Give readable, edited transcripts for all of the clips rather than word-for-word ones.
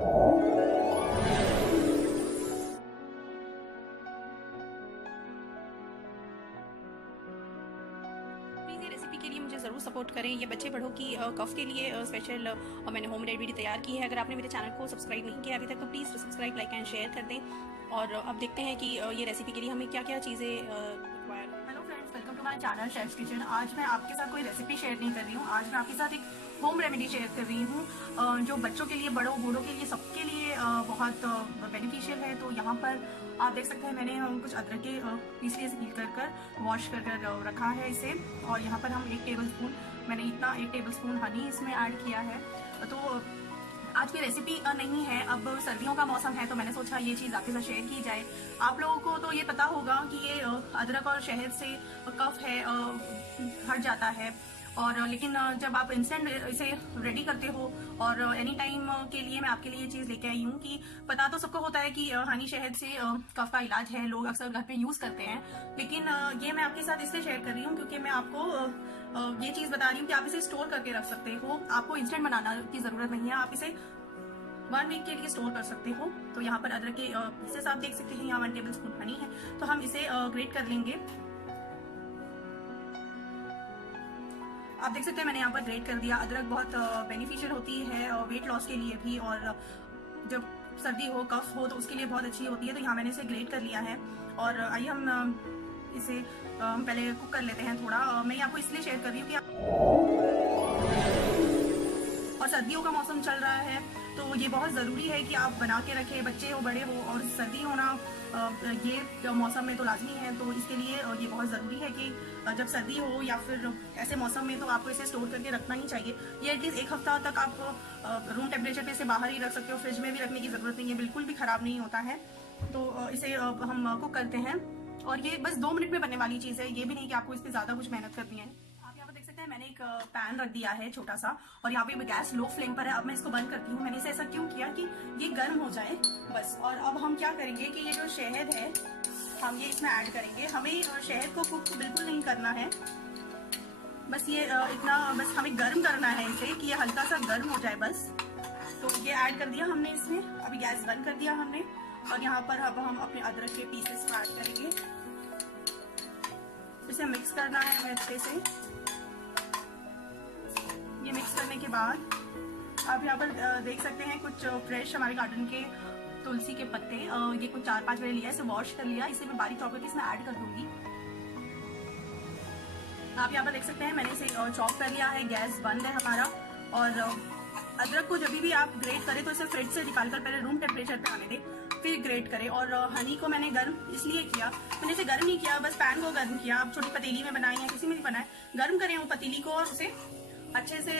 Please ये recipe के लिए मुझे ज़रूर सपोर्ट करें। ये बच्चे बड़ों की कफ़ के लिए स्पेशल मैंने होम रेमेडी तैयार की है। अगर आपने मेरे चैनल को सब्सक्राइब नहीं किया अभी तक तो please subscribe, like and share कर दें। और अब देखते हैं कि ये रेसिपी के लिए हमें क्या क्या चीज़ें require. Hello friends, welcome to my channel chef's kitchen. आज मैं आपके साथ कोई रेसिपी शेयर नहीं कर रही हूँ। आज मैं आपके साथ एक होम रेमेडी शेयर कर रही हूँ जो बच्चों के लिए, बड़ों बूढ़ों के लिए, सबके लिए बहुत बेनिफिशियल है। तो यहाँ पर आप देख सकते हैं मैंने कुछ अदरक के पीसेस पील कर वॉश कर रखा है इसे। और यहाँ पर हम 1 टेबलस्पून, मैंने इतना 1 टेबलस्पून हनी इसमें ऐड किया है। तो आज की रेसिपी नहीं है, अब सर्दियों का मौसम है तो मैंने सोचा ये चीज़ आपके साथ शेयर की जाए। आप लोगों को तो ये पता होगा कि ये अदरक और शहद से कफ है हट जाता है। और लेकिन जब आप इंस्टेंट इसे रेडी करते हो और एनी टाइम के लिए मैं आपके लिए ये चीज़ लेके आई हूँ कि पता तो सबको होता है कि हनी शहद से कफ का इलाज है, लोग अक्सर घर पे यूज़ करते हैं। लेकिन ये मैं आपके साथ इसलिए शेयर कर रही हूँ क्योंकि मैं आपको ये चीज़ बता रही हूँ कि आप इसे स्टोर करके रख सकते हो। आपको इंस्टेंट बनाना की ज़रूरत नहीं है, आप इसे 1 वीक के लिए स्टोर कर सकते हो। तो यहाँ पर अदरक के पीसेस आप देख सकते हैं, यहाँ 1 टेबलस्पून हनी है। तो हम इसे ग्रेट कर लेंगे। आप देख सकते हैं मैंने यहाँ पर ग्रेट कर दिया। अदरक बहुत बेनिफिशियल होती है वेट लॉस के लिए भी, और जब सर्दी हो, कफ हो तो उसके लिए बहुत अच्छी होती है। तो यहाँ मैंने इसे ग्रेट कर लिया है। और आइए हम इसे पहले कुक कर लेते हैं थोड़ा। मैं आपको इसलिए शेयर कर रही हूँ कि और सर्दियों का मौसम चल रहा है तो ये बहुत ज़रूरी है कि आप बना के रखें, बच्चे हो बड़े हो। और सर्दी होना ये मौसम में तो लाजमी है, तो इसके लिए ये बहुत ज़रूरी है कि जब सर्दी हो या फिर ऐसे मौसम में तो आपको इसे स्टोर करके रखना ही चाहिए। ये एटलीस्ट 1 हफ्ता तक आप रूम टेम्परेचर पे इसे बाहर ही रख सकते हो, फ्रिज में भी रखने की ज़रूरत नहीं है, बिल्कुल भी ख़राब नहीं होता है। तो इसे हम कुक करते हैं। और ये बस 2 मिनट में बनने वाली चीज़ है, ये भी नहीं कि आपको इस पर ज़्यादा कुछ मेहनत करनी है। आप यहाँ पर देख सकते हैं मैंने एक पैन रख दिया है छोटा सा, और यहाँ पे गैस लो फ्लेम पर है। अब मैं इसको बंद करती हूँ। मैंने इसे ऐसा क्यों किया कि ये गर्म हो जाए बस। और अब हम क्या करेंगे कि ये जो शहद है हम ये इसमें ऐड करेंगे। हमें शहद को कुक बिल्कुल नहीं करना है, बस ये इतना बस हमें गर्म करना है इसे कि ये हल्का सा गर्म हो जाए बस। तो ये ऐड कर दिया हमने इसमें। अभी गैस बंद कर दिया हमने। और यहाँ पर अब हम अपने अदरक के पीसेस को ऐड करेंगे। इसे मिक्स करना है हमें अच्छे से। ये मिक्स करने के बाद आप यहाँ पर देख सकते हैं कुछ फ्रेश हमारे गार्डन के तुलसी के पत्ते, ये कुछ 4-5 मैंने लिया, इसे वॉश कर लिया। इसे मैं बारीक चॉप करके इसमें ऐड कर दूंगी। आप यहाँ पर देख सकते हैं मैंने इसे चॉप कर लिया है। गैस बंद है हमारा। और अदरक को जब भी आप ग्रेट करें तो इसे फ्रिज से निकालकर पहले रूम टेम्परेचर पे आने दें, फिर ग्रेट करें। और हनी को मैंने गर्म इसलिए किया, मैंने इसे गर्म नहीं किया, बस पैन को गर्म किया। आप छोटी पतीली में बनाएं या किसी में भी बनाएं, गर्म करें वो पतीली को और उसे अच्छे से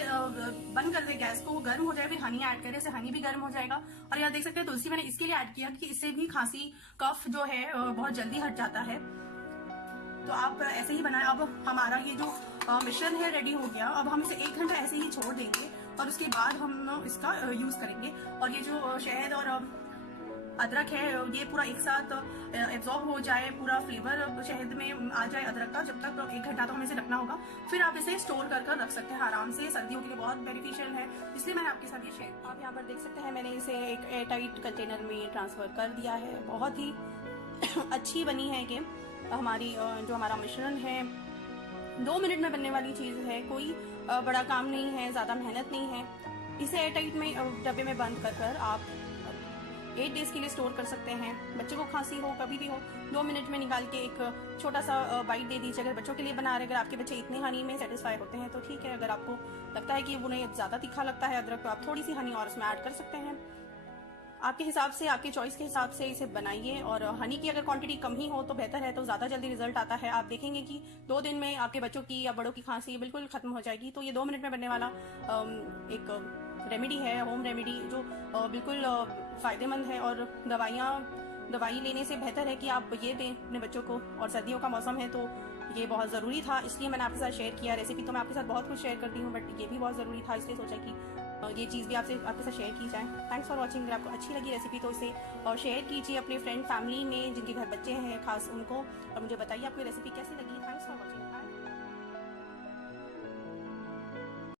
बंद कर दे गैस को, गर्म हो जाए, फिर हनी ऐड करें, इससे हनी भी गर्म हो जाएगा। और यहाँ देख सकते हैं तुलसी मैंने इसके लिए ऐड किया कि इससे भी खांसी कफ जो है बहुत जल्दी हट जाता है। तो आप ऐसे ही बनाएं। अब हमारा ये जो मिश्रण है रेडी हो गया। अब हम इसे 1 घंटा ऐसे ही छोड़ देंगे और उसके बाद हम इसका यूज करेंगे। और ये जो शहद और अदरक है ये पूरा एक साथ एब्जॉर्ब हो जाए, पूरा फ्लेवर शहद में आ जाए अदरक का। जब तक 1 घंटा तो हमें इसे रखना होगा, फिर आप इसे स्टोर कर रख सकते हैं आराम से। सर्दियों के लिए बहुत बेनिफिशियल है, इसलिए मैंने आपके साथ ये शेयर। आप यहाँ पर देख सकते हैं मैंने इसे एक एयरटाइट कंटेनर में ट्रांसफर कर दिया है। बहुत ही अच्छी बनी है कि हमारी जो हमारा मिश्रण है 2 मिनट में बनने वाली चीज़ है, कोई बड़ा काम नहीं है, ज़्यादा मेहनत नहीं है। इसे एयरटाइट में डब्बे में बंद कर आप 8 डेज के लिए स्टोर कर सकते हैं। बच्चे को खांसी हो, कभी भी हो, 2 मिनट में निकाल के एक छोटा सा बाइट दे दीजिए। अगर बच्चों के लिए बना रहे, अगर आपके बच्चे इतने हनी में सेटिस्फाई होते हैं तो ठीक है। अगर आपको लगता है कि उन्हें ज़्यादा तीखा लगता है अदरक, तो आप थोड़ी सी हनी और उसमें ऐड कर सकते हैं। आपके हिसाब से, आपकी चॉइस के हिसाब से इसे बनाइए। और हनी की अगर क्वांटिटी कम ही हो तो बेहतर है, तो ज़्यादा जल्दी रिजल्ट आता है। आप देखेंगे कि 2 दिन में आपके बच्चों की या बड़ों की खांसी बिल्कुल खत्म हो जाएगी। तो ये 2 मिनट में बनने वाला एक रेमेडी है, होम रेमेडी, जो बिल्कुल फ़ायदेमंद है। और दवाई लेने से बेहतर है कि आप ये दें अपने बच्चों को। और सर्दियों का मौसम है तो ये बहुत ज़रूरी था, इसलिए मैंने आपके साथ शेयर किया। रेसिपी तो मैं आपके साथ बहुत कुछ शेयर करती हूँ, बट ये भी बहुत ज़रूरी था, इसलिए सोचा कि ये चीज़ भी आपके साथ शेयर की जाए। Thanks for watching. अगर आपको अच्छी लगी रेसिपी तो इसे शेयर कीजिए अपने फ्रेंड फैमिली में जिनके घर बच्चे हैं खास उनको, और मुझे बताइए आपको रेसिपी कैसी लगी। Thanks for watching.